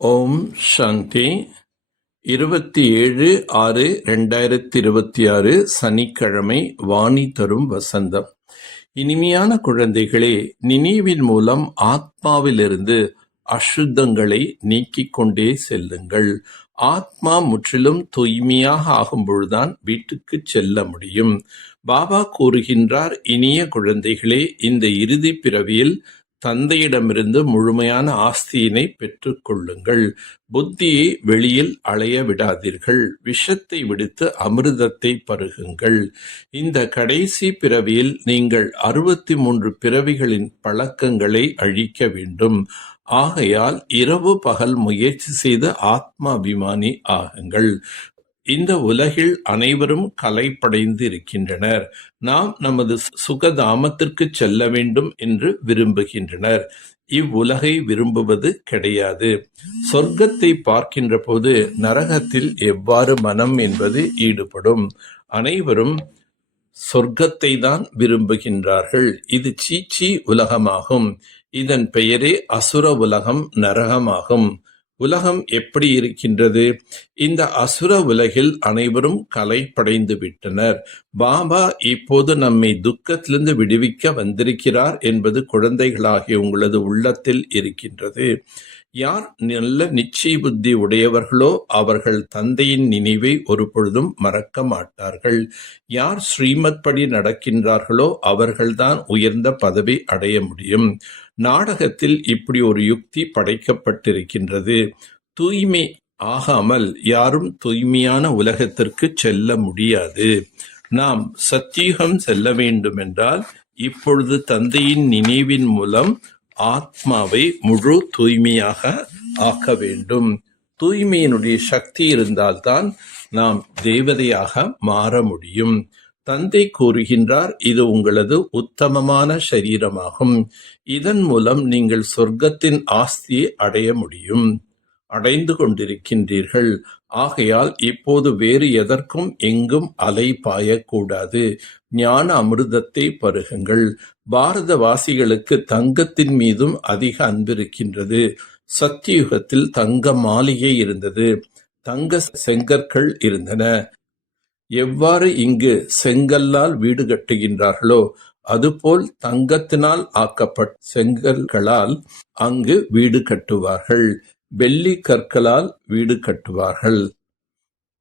ஓம் சாந்தி. 27/6/2026 சனிக்கிழமை. வாணி தரும் வசந்தம். இனிமையான குழந்தைகளே, நினைவின் மூலம் ஆத்மாவிலிருந்து அசுத்தங்களை நீக்கிக் கொண்டே செல்லுங்கள். ஆத்மா முற்றிலும் தூய்மையாக ஆகும்பொழுதுதான் வீட்டுக்கு செல்ல முடியும். பாபா கூறுகின்றார், இனிய குழந்தைகளே, இந்த இறுதி பிறவியில் தந்தையிடமிருந்து முழுமையான ஆஸ்தியினை பெற்றுக் கொள்ளுங்கள். புத்தியை வெளியில் அலைய விடாதீர்கள். விஷத்தை விடுத்து அமிர்தத்தை பருகுங்கள். இந்த கடைசி பிறவியில் நீங்கள் 63 பிறவிகளின் பழக்கங்களை அழிக்க வேண்டும். ஆகையால் இரவு பகல் முயற்சி செய்து ஆத்மாபிமானி ஆகுங்கள். இந்த உலகில் அனைவரும் கலைப்படைந்து இருக்கின்றனர். நாம் நமது சுகதாமத்திற்கு செல்ல வேண்டும் என்று விரும்புகின்றனர். இவ்வுலகை விரும்புவது கிடையாது. சொர்க்கத்தை பார்க்கின்ற போது நரகத்தில் எவ்வாறு மனம் என்பது ஈடுபடும். அனைவரும் சொர்க்கத்தை தான் விரும்புகின்றார்கள். இது சீச்சி உலகமாகும். இதன் பெயரே அசுர உலகம், நரகமாகும். உலகம் எப்படி இருக்கின்றது? இந்த அசுர உலகில் அனைவரும் கலைப்படைந்து விட்டனர். பாபா இப்போது நம்மை துக்கத்திலிருந்து விடுவிக்க வந்திருக்கிறார் என்பது குழந்தைகளாகிய உங்களது உள்ளத்தில் இருக்கின்றது. யார் நல்ல நிச்சய புத்தி உடையவர்களோ அவர்கள் தந்தையின் நினைவை ஒரு பொழுதும் மறக்க மாட்டார்கள். யார் ஸ்ரீமத் படி நடக்கின்றார்களோ அவர்கள்தான் உயர்ந்த பதவி அடைய முடியும். நாடகத்தில் இப்படி ஒரு யுக்தி படைக்கப்பட்டிருக்கின்றது. தூய்மை ஆகாமல் யாரும் தூய்மையான உலகத்திற்கு செல்ல முடியாது. நாம் சத்தியுகம் செல்ல வேண்டுமென்றால் இப்பொழுது தந்தையின் நினைவின் மூலம் ஆத்மாவை முழு தூய்மையாக ஆக்க வேண்டும். தூய்மையினுடைய சக்தி இருந்தால்தான் நாம் தேவதையாக மாற முடியும். தந்தை கூறுகின்றார், இது உங்களது உத்தமமான சரீரமாகும். இதன் மூலம் நீங்கள் சொர்க்கத்தின் ஆஸ்தியை அடைய முடியும். அடைந்து கொண்டிருக்கின்றீர்கள். ஆகையால் இப்போது வேறு எதற்கும் எங்கும் அலை பாயக்கூடாது. ஞான அமிர்தத்தை பருகுங்கள். பாரதவாசிகளுக்கு தங்கத்தின் மீதும் அதிக அன்பு இருக்கின்றது. சத்தியுகத்தில் தங்க மாளிகை இருந்தது. தங்க செங்கற்கள் இருந்தன. எவ்வாறு இங்கு செங்கல்லால் வீடு கட்டுகின்றார்களோ அதுபோல் தங்கத்தினால் ஆக்கப்பட்ட செங்கல்களால் அங்கு வீடு கட்டுவார்கள். வெள்ளி கற்களால் வீடு கட்டுவார்கள்.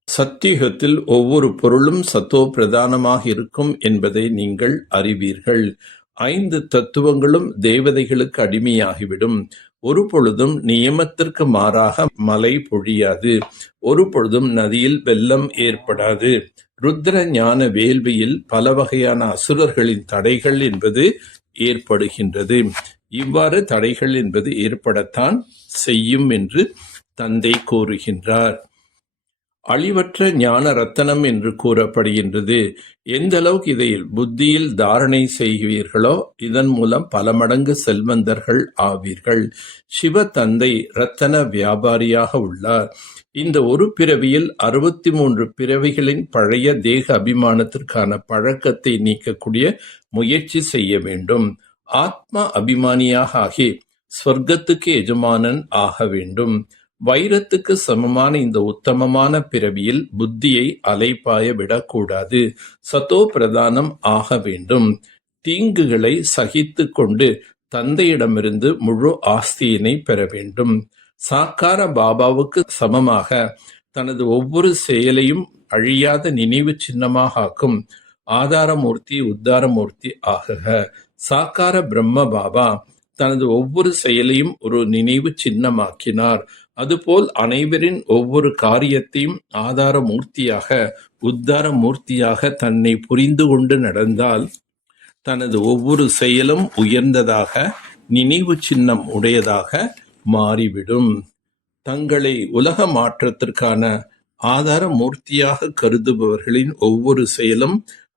சத்தியுகத்தில் ஒவ்வொரு பொருளும் சத்தோ பிரதானமாக இருக்கும் என்பதை நீங்கள் அறிவீர்கள். 5 தத்துவங்களும் தேவதைகளுக்கு அடிமையாகிவிடும். ஒரு பொழுதும் நியமத்திற்கு மாறாக மழை பொழியாது. ஒரு பொழுதும் நதியில் வெள்ளம் ஏற்படாது. ருத்ர ஞான வேள்வியில் பல வகையான அசுரர்களின் தடைகள் என்பது ஏற்படுகின்றது. இவ்வாறு தடைகள் என்பது ஏற்படத்தான் செய்யும் என்று தந்தை கூறுகின்றார். அழிவற்ற ஞான ரத்தனம் என்று கூறப்படுகின்றது. எந்த அளவுக்கு இதை புத்தியில் தாரணை செய்வீர்களோ இதன் மூலம் பல மடங்கு செல்வந்தர்கள் ஆவீர்கள். சிவ தந்தை ரத்தன வியாபாரியாக உள்ளார். இந்த ஒரு பிறவியில் 63 பிறவிகளின் பழைய தேக அபிமானத்திற்கான பழக்கத்தை நீக்கக்கூடிய முயற்சி செய்ய வேண்டும். ஆத்மா அபிமானியாக ஆகி ஸ்வர்க்கத்துக்கு எஜமானன் ஆக வேண்டும். வைரத்துக்கு சமமான இந்த உத்தமமான பிறவியில் புத்தியை அலைப்பாய விடக்கூடாது. சத்தோ பிரதானம் ஆக வேண்டும். தீங்குகளை சகித்து கொண்டு தந்தையிடமிருந்து முழு ஆஸ்தியினை பெற வேண்டும். சாக்கார பாபாவுக்கு சமமாக தனது ஒவ்வொரு செயலையும் அழியாத நினைவு சின்னமாக ஆக்கும் ஆதாரமூர்த்தி உத்தாரமூர்த்தி ஆகுக. சாக்கார பிரம்ம பாபா தனது ஒவ்வொரு செயலையும் ஒரு நினைவு சின்னமாக்கினார். அதுபோல் அனைவரின் ஒவ்வொரு காரியத்தையும் ஆதார மூர்த்தியாக உத்தார மூர்த்தியாக தன்னை புரிந்து கொண்டு நடந்தால் தனது ஒவ்வொரு செயலும் உயர்ந்ததாக நினைவு சின்னம் உடையதாக மாறிவிடும். தங்களை உலக மாற்றத்திற்கான ஆதார மூர்த்தியாக கருதுபவர்களின் ஒவ்வொரு செயலும்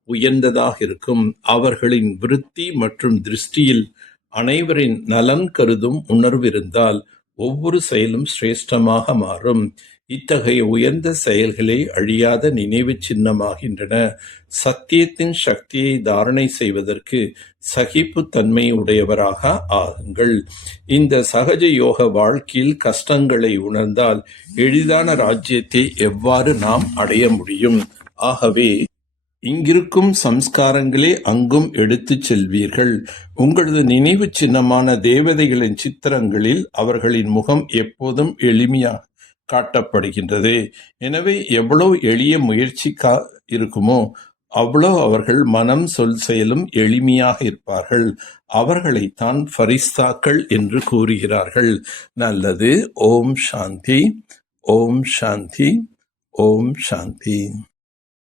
உயர்ந்ததாக இருக்கும். அவர்களின் விருத்தி மற்றும் திருஷ்டியில் அனைவரின் நலன் கருதும் உணர்விருந்தால் ஒவ்வொரு செயலும் சிரேஷ்டமாக மாறும். இத்தகைய உயர்ந்த செயல்களே அழியாத நினைவு சின்னமாகின்றன. சத்தியத்தின் சக்தியை தாரணை செய்வதற்கு சகிப்புத்தன்மை உடையவராக ஆகுங்கள். இந்த சகஜ யோக வாழ்க்கையில் கஷ்டங்களை உணர்ந்தால் எளிதான ராஜ்யத்தை எவ்வாறு நாம் அடைய முடியும்? ஆகவே இங்கிருக்கும் சம்ஸ்காரங்களே அங்கும் எடுத்துச் செல்வீர்கள். உங்களது நினைவு சின்னமான தேவதைகளின் சித்திரங்களில் அவர்களின் முகம் எப்போதும் எளிமையாக காட்டப்படுகின்றது. எனவே எவ்வளவு எளிய முயற்சி இருக்குமோ அவ்வளோ அவர்கள் மனம் சொல் செயலும் எளிமையாக இருப்பார்கள். அவர்களைத்தான் ஃபரிஸ்தாக்கள் என்று கூறுகிறார்கள். நல்லது. ஓம் சாந்தி. ஓம் சாந்தி. ஓம் சாந்தி.